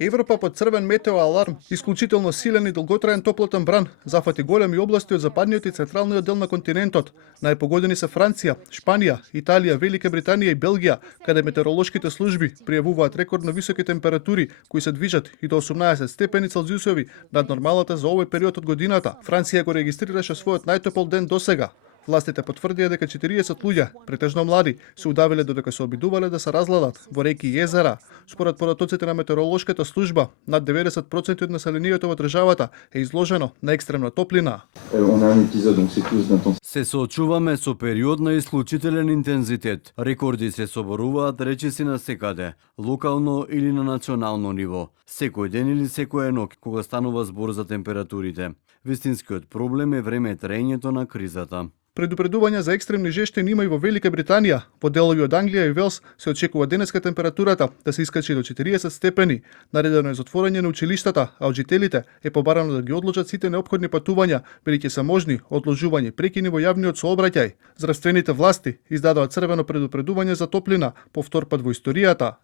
Европа под црвен метео аларм, исклучително силен и долготраен топлотен бран, зафати големи области од западниот и централниот дел на континентот. Најпогодени се Франција, Шпанија, Италија, Велика Британија и Белгија, каде метеоролошките служби пријавуваат рекордно високи температури кои се движат и до 18 степени Целзиусови над нормалата за овој период од годината. Франција го регистрираше својот најтопол ден досега. Властите потврдија дека 40 луѓе, претежно млади, се удавиле додека се обидувале да се разгладат во реки и езера. Според податоците на метеоролошката служба, над 90% од населението во државата е изложено на екстремна топлина. Се соочуваме со период на исклучителен интензитет. Рекорди се соборуваат речиси на секаде, локално или на национално ниво. Секој ден или секоја ноќ, кога станува збор за температурите. Вистинскиот проблем е време траењето на кризата. Предупредувања за екстремни жештини има и во Велика Британија. По делови од Англија и Велс се очекува денеска температурата да се искачи до 40 степени. Наредено е затворање на училиштата, а од жителите е побарано да ги одложат сите неопходни патувања, бидејќи се можни одложување прекини во јавниот сообраќај. Здравствените власти издадоа црвено предупредување за топлина по втор пат во историјата.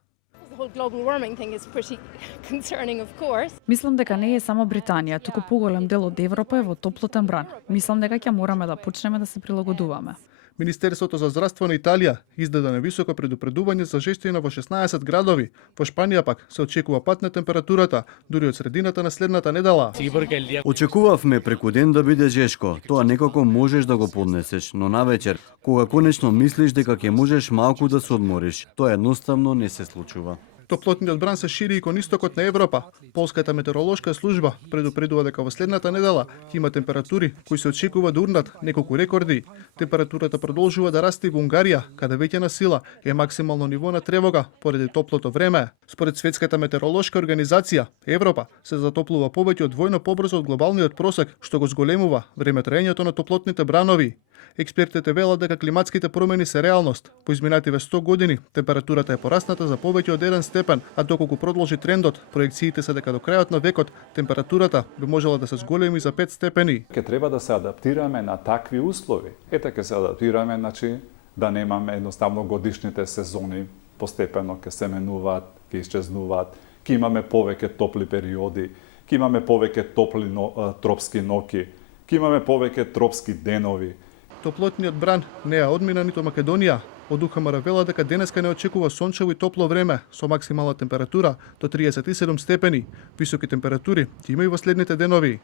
Мислам дека не е само Британија, туку поголем дел од Европа е во топлотен бран. Мислам дека ќе мораме да почнеме да се прилагодуваме. Министерството за здравство на Италија издаде невисоко предупредување за жестина во 16 градови. Во Шпанија пак се очекува пад на температурата дури од средината на следната недела. Очекувавме преку ден да биде жешко. Тоа некако можеш да го поднесеш, но навечер, кога конечно мислиш дека ќе можеш малку да се одмориш, тоа едноставно не се случува. Топлотниот бран се шири и кон истокот на Европа. Полската метеоролошка служба предупредува дека во следната недела ќе има температури кои се очекува да урнат неколку рекорди. Температурата продолжува да расте и во Унгарија, каде веќе на сила е максимално ниво на тревога поради топлото време. Според Светската метеоролошка организација, Европа се затоплува повеќе од двојно побрзо од глобалниот просек, што го зголемува време траењето на топлотните бранови. Експертите велат дека климатските промени се реалност. По изминативе 100 години температурата е порасната за повеќе од 1 степен, а доколку продолжи трендот, проекциите се дека до крајот на векот температурата би можела да се зголеми за 5 степени. Ке треба да се адаптираме на такви услови. Ете ке се адаптираме, значи да немаме едноставно годишните сезони постепено ке се менуваат, ке исчезнуваат, ке имаме повеќе топли периоди, ке имаме повеќе топли тропски ноќи, ке имаме повеќе тропски денови. Топлотниот бран не е одмина ниту Македонија. Од УХМР вела дека денеска не очекува сончево и топло време со максимална температура до 37 степени. Високи температури ќе има и во следните денови.